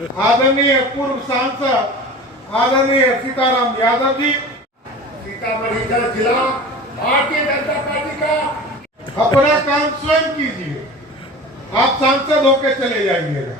आदरणीय पूर्व सांसद आदरणीय सीताराम यादव जी, सीतामढ़ी का जिला भारतीय जनता पार्टी का अपना काम स्वयं कीजिए, आप सांसद होके चले जाइएगा।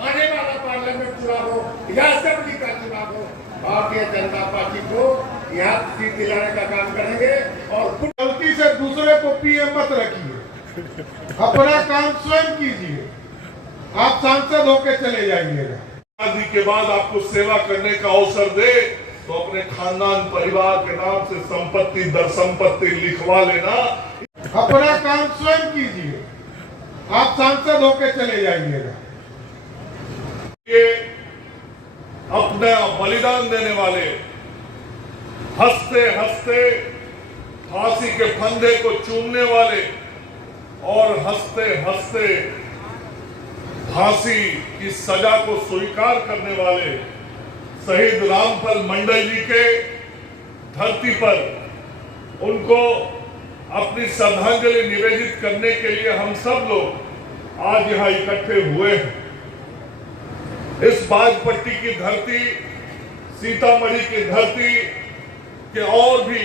आने वाला पार्लियामेंट चुनाव हो या असेंबली का चुनाव हो, भारतीय जनता पार्टी को यहाँ सीट दिलाने का काम करेंगे। और गलती से दूसरे को पीएम मत रखिए, अपना काम स्वयं कीजिए, आप सांसद होके चले जाइएगा। आजादी के बाद आपको सेवा करने का अवसर दे तो अपने खानदान परिवार के नाम से संपत्ति दर संपत्ति लिखवा लेना। अपना काम स्वयं कीजिए, आप सांसद होके चले जाइएगा। ये अपना बलिदान देने वाले हंसते हंसते फांसी के फंदे को चूमने वाले और हंसते हंसते फांसी की सजा को स्वीकार करने वाले शहीद रामफल मंडल जी के धरती पर उनको अपनी श्रद्धांजलि निवेदित करने के लिए हम सब लोग आज यहाँ इकट्ठे हुए हैं। इस बाजपट्टी की धरती, सीतामढ़ी की धरती के और भी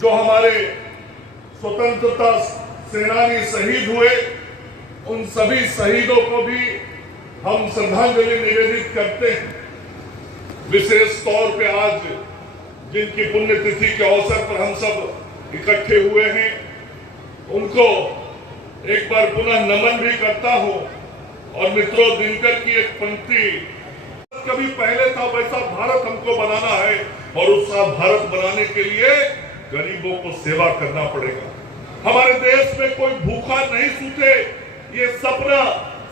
जो हमारे स्वतंत्रता सेनानी शहीद हुए, उन सभी शहीदों को भी हम श्रद्धांजलि निवेदित करते हैं। विशेष तौर पे आज जिनकी पुण्यतिथि के अवसर पर हम सब इकट्ठे हुए हैं, उनको एक बार पुनः नमन भी करता हूं। और मित्रों, दिनकर की एक पंक्ति, कभी पहले था वैसा भारत हमको बनाना है और उसका भारत बनाने के लिए गरीबों को सेवा करना पड़ेगा। हमारे देश में कोई भूखा नहीं सूते, ये सपना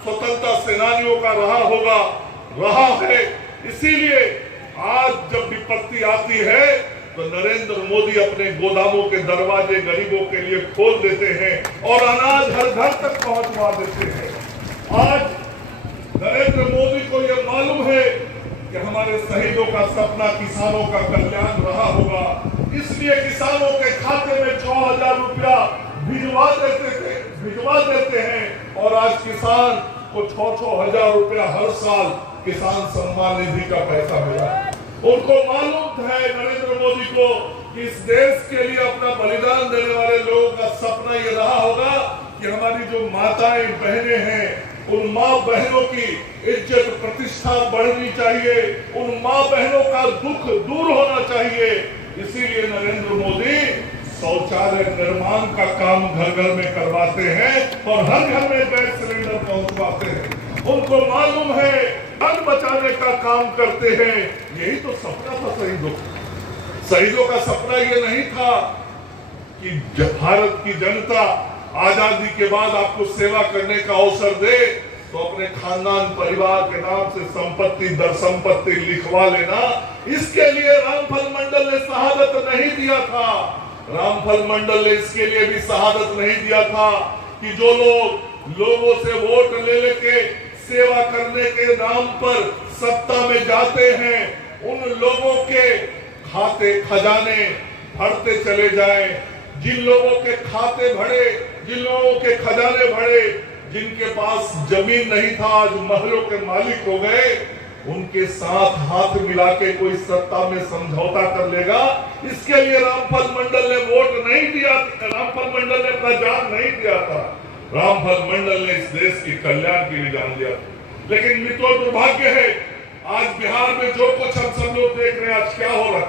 स्वतंत्रता सेनानियों का रहा है। इसीलिए आज जब विपत्ति आती है तो नरेंद्र मोदी अपने गोदामों के दरवाजे गरीबों के लिए खोल देते हैं और अनाज हर घर तक पहुंचवा देते हैं। आज नरेंद्र मोदी को यह मालूम है कि हमारे शहीदों का सपना किसानों का कल्याण रहा होगा, इसलिए किसानों के खाते में 6,000 रुपया भिजवा देते हैं और आज किसान को 6,000 रुपया हर साल किसान सम्मान निधि का पैसा मिला। उनको मालूम है नरेंद्र मोदी को कि इस देश के लिए अपना बलिदान देने वाले लोगों का सपना ये रहा होगा कि हमारी जो माताएं बहनें हैं, उन माँ बहनों की इज्जत प्रतिष्ठा बढ़नी चाहिए, उन माँ बहनों का दुख दूर होना चाहिए। इसीलिए नरेंद्र मोदी शौचालय निर्माण का काम घर घर में करवाते हैं और हर घर में गैस सिलेंडर पहुंचवाते हैं। उनको मालूम है जान बचाने का काम करते हैं। यही तो सपना था शहीदों का सपना ये नहीं था कि भारत की जनता आजादी के बाद आपको सेवा करने का अवसर दे तो अपने खानदान परिवार के नाम से संपत्ति दर संपत्ति लिखवा लेना। इसके लिए रामफल मंडल ने शहादत नहीं दिया था। रामफल मंडल ने इसके लिए भी शहादत नहीं दिया था कि जो लोग लोगों से वोट ले लेके सेवा करने के नाम पर सत्ता में जाते हैं, उन लोगों के खाते खजाने भरते चले जाएं। जिन लोगों के खाते भरे, जिन लोगों के खजाने भरे, जिनके पास जमीन नहीं था आज महलों के मालिक हो गए, उनके साथ हाथ मिला के कोई सत्ता में समझौता कर लेगा। इसके लिए रामफल मंडल ने वोट नहीं दिया, रामफल मंडल ने अपना जान नहीं दिया था। रामफल मंडल ने इस देश के कल्याण के लिए जान दिया। लेकिन मित्रों, दुर्भाग्य है आज बिहार में जो कुछ हम सब लोग देख रहे हैं, आज क्या हो रहा है।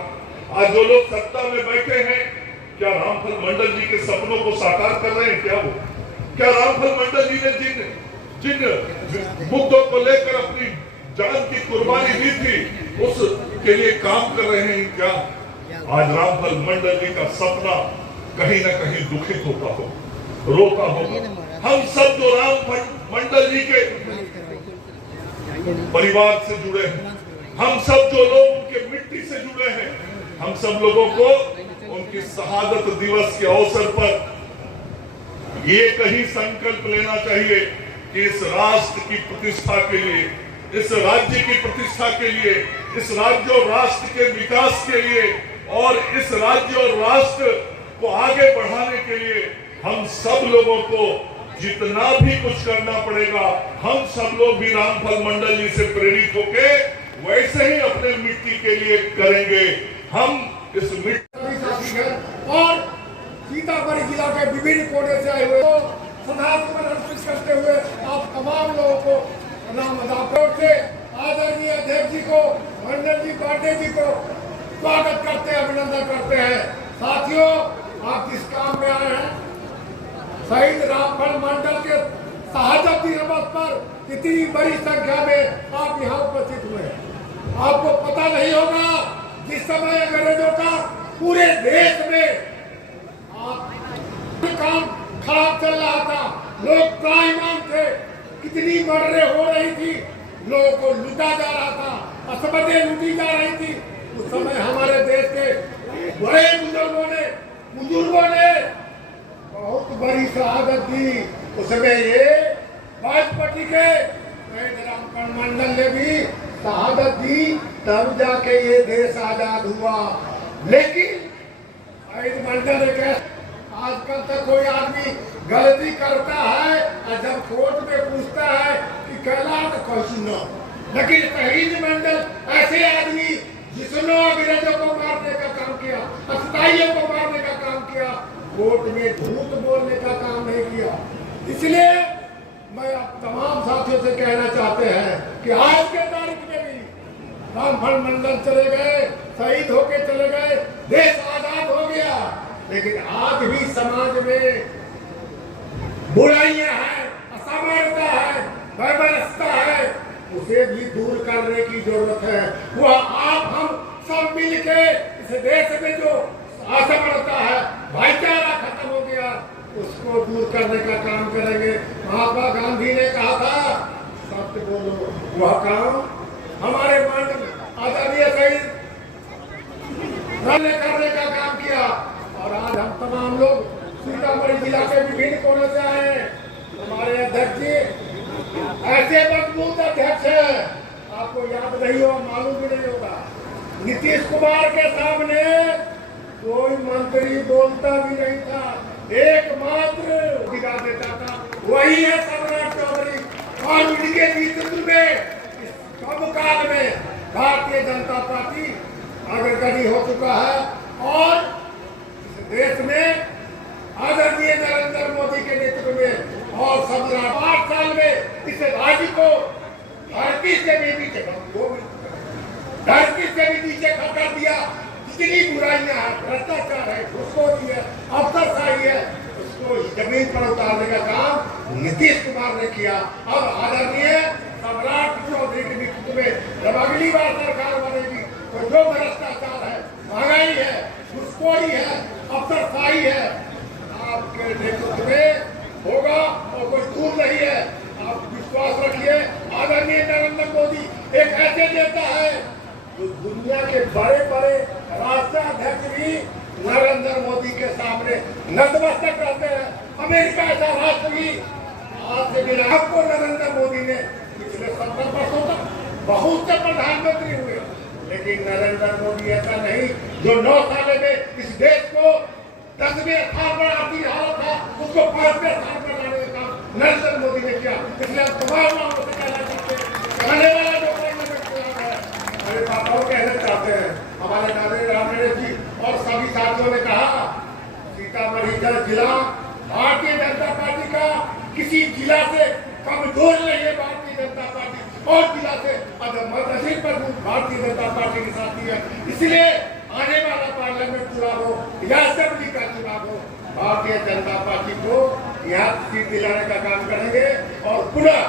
आज जो लोग सत्ता में बैठे हैं, क्या रामफल मंडल जी के सपनों को साकार कर रहे हैं? क्या रामफल मंडल जी ने जिन मुद्दों को लेकर अपनी जान की कुर्बानी दी थी, उसके लिए काम कर रहे हैं? क्या आज रामफल मंडल जी का सपना कहीं ना कहीं दुखित होता हो, रोता होगा? हम सब जो रामफल मंडल जी के परिवार से जुड़े हैं, हम सब जो लोग उनके मिट्टी से जुड़े हैं, हम सब लोगों को उनकी शहादत दिवस के अवसर पर ये कहीं संकल्प लेना चाहिए कि इस राष्ट्र की प्रतिष्ठा के लिए, इस राज्य की प्रतिष्ठा के लिए, इस राज्य और राष्ट्र के विकास के लिए और इस राज्य और राष्ट्र को आगे बढ़ाने के लिए हम सब लोगों को जितना भी कुछ करना पड़ेगा, हम सब लोग भी रामफल मंडल जी से प्रेरित होके वैसे ही अपने मिट्टी के लिए करेंगे। हम इस मिट्टी और सीतामढ़ी जिला के विभिन्न कोने से आए हुए को श्रद्धासुमन अर्पित करते हुए आप तमाम लोगों को प्रणाम अदा से आदरणीय अध्यक्ष जी को, मंडल जी, पांडे जी को स्वागत करते हैं, अभिनंदन करते हैं। साथियों, आप जिस काम में आए हैं, शहीद रामफल मंडल के शहादत दिवस पर इतनी बड़ी संख्या में आप यहाँ उपस्थित हुए हैं। आपको पता नहीं होगा, जिस समय अंग्रेजों का पूरे देश में काम खराब चल रहा था, लोग त्राहिमाम थे, कितनी मर्डरें हो रही थी, लोगों को लूटा जा रहा था, असमतें लूटी जा रही थी, उस समय हमारे देश के बड़े बुजुर्गों ने बहुत बड़ी शहादत दी। उसमें ये वाजपेयी के रामफल मंडल ने भी शहादत दी, तब जाके ये देश आजाद हुआ। लेकिन मंडल ने आजकल तक कोई आदमी गलती करता है और जब कोर्ट में पूछता है कि कहला तो कैसी न, लेकिन शहीद मंडल ऐसे आदमी जिसने अंग्रेजों को मारने का काम किया, अस्ताइयों को मारने का काम किया, कोर्ट में झूठ बोलने का काम नहीं किया। इसलिए मैं आप तमाम साथियों से कहना चाहते हैं कि आज के तारीख में भी रामफल मंडल चले गए, शहीद होके चले गए, देश आजाद हो गया, लेकिन आज भी समाज में बुराइयां हैं, असमानता है, वैमनस्यता है, उसे भी दूर करने की जरूरत है। वह आप हम सब मिलके इस देश में जो असमानता है, भाईचारा खत्म हो गया, उसको दूर करने का काम करेंगे। महात्मा गांधी ने कहा था, सत्य बोलो, वह काम हमारे मन आदरणीय शहीद करने का काम किया। और आज हम तमाम लोग सीतामढ़ी जिला के विभिन्न कोनों से आए हैं। हमारे अध्यक्ष जी ऐसे मजबूत अध्यक्ष हैं, आपको याद नहीं हो, मालूम भी नहीं होगा, नीतीश कुमार के सामने कोई मंत्री बोलता भी नहीं था, एकमात्र दिखा देता था वही है सम्राट चौधरी। और उनके नेतृत्व में इस कम काल में भारतीय जनता पार्टी अग्रगणी हो चुका है और देश में आदरणीय नरेंद्र मोदी के नेतृत्व में और 8 साल में इस राज्य को धरती से भी नीचे कर दिया। जितनी बुराइयां हैं, भ्रष्टाचार है, घूसखोरी है, अफसरशाही है, उसको जमीन पर उतारने का काम नीतीश कुमार ने किया। और आदरणीय सम्राट चौधरी के नेतृत्व में जब अगली बार सरकार बनेगी तो जो भ्रष्टाचार है, महंगाई है, घूसखोरी है, अफसरशाही है, आपके नेतृत्व में होगा और कोई दूर नहीं है। आप विश्वास रखिए, आदरणीय नरेंद्र मोदी एक ऐसे नेता है जो दुनिया के बड़े बड़े राष्ट्राध्यक्ष भी नरेंद्र मोदी के सामने नतमस्तक रहते हैं। अमेरिका ऐसा राष्ट्र भी आज से मिला। आपको नरेंद्र मोदी ने पिछले 70 वर्षों तक बहुत से प्रधानमंत्री हुए, लेकिन नरेंद्र मोदी ऐसा नहीं जो 9 साल में इस देश को 10वें स्थान पर आती हालत था, उसको 5वें स्थान पर लाने का काम नरेंद्र मोदी ने किया। इसलिए हम तमाम लोगों से कहना चाहते हैं, कहने वाला जो हमारे पापाओं कहना चाहते हैं, हमारे नारे रामने जी और सभी साथियों ने कहा, सीतामढ़ी का जिला भारतीय जनता पार्टी का किसी जिला से कमजोर नहीं है। भारतीय जनता पार्टी और जिला से अधिक मजबूत भारतीय जनता पार्टी के साथी है। इसलिए आने वाला पार्लियामेंट चुनाव हो या असेंबली का चुनाव हो, भारतीय जनता पार्टी को यहाँ सीट दिलाने का काम करेंगे और पुनः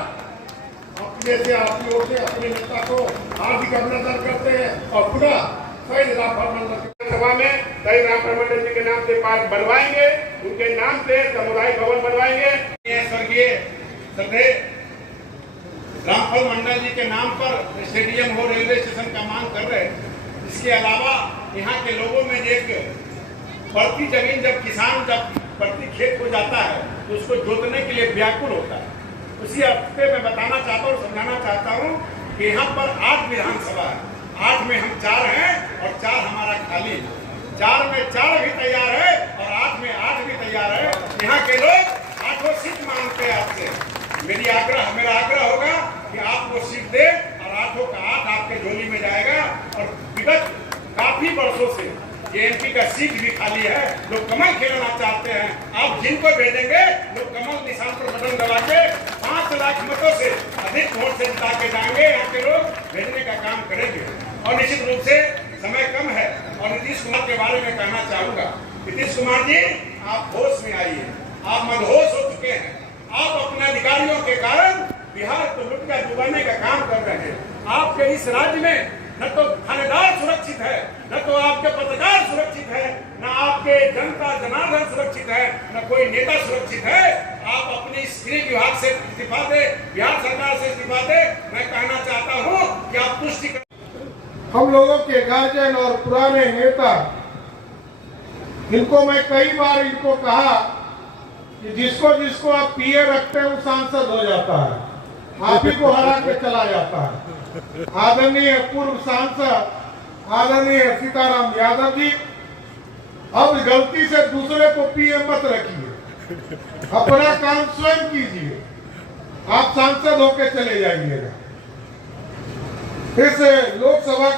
अपने से आपकी ओर से अपने नेता को हार्दिक अभिनंदन करते हैं और पुनः शहीद रामफल मंडल सभा में शहीद रामफल मंडल जी के नाम से पार्क बनवाएंगे, उनके नाम से सामुदायिक भवन बनवाएंगे। स्वर्गीय श्रद्धेय रामफल मंडल जी के नाम पर स्टेडियम हो, रेलवे स्टेशन का मांग कर रहे हैं। इसके अलावा यहाँ के लोगों में एक बढ़ती जमीन, जब किसान जब बढ़ती खेत हो जाता है तो उसको जोतने के लिए व्याकुल होता है। उसी हफ्ते में बताना चाहता हूँ, समझाना चाहता हूँ कि यहाँ पर 8 विधानसभा है, 8 में हम 4 हैं और 4 हमारा खाली है। 4 में 4 भी तैयार है और 8 में 8 भी तैयार है। यहाँ के लोग 8 सीट मांगते सीट भी खाली है, लोग कमल खेलना चाहते हैं। आप जिनको भेजेंगे लोग कमल निशान पर बटन दबा के 5 लाख मतों से अधिक वोट से जिता के जाएंगे। यहाँ के लोग भेजने का काम करेंगे। और निश्चित रूप से समय कम है और नीतीश कुमार के बारे में कहना चाहूंगा, नीतीश कुमार जी आप होश में आइए, आप मदहोश हो चुके हैं। आप अपने अधिकारियों के कारण बिहार को लुट कर डुबाने का काम कर रहे हैं। आपके इस राज्य में न तो थानेदार सुरक्षित है, न तो आपके पत्रकार सुरक्षित है, न आपके जनता जनार्दन सुरक्षित है, न कोई नेता सुरक्षित है। आप अपने इस गृह विभाग से इस्तीफा दे, बिहार सरकार से इस्तीफा दे। मैं कहना चाहता हूँ कि आप पुष्टि कर। हम लोगों के गार्जियन और पुराने नेता, इनको मैं कई बार इनको कहा कि जिसको जिसको आप पीए रखते हैं वो सांसद हो जाता है, आप ही को हरा के चला जाता है। आदरणीय पूर्व सांसद आदरणीय सीताराम यादव जी, अब गलती से दूसरे को पीएम मत रखिए, अपना काम स्वयं कीजिए। आप सांसद होके चले जाइएगा। इस लोकसभा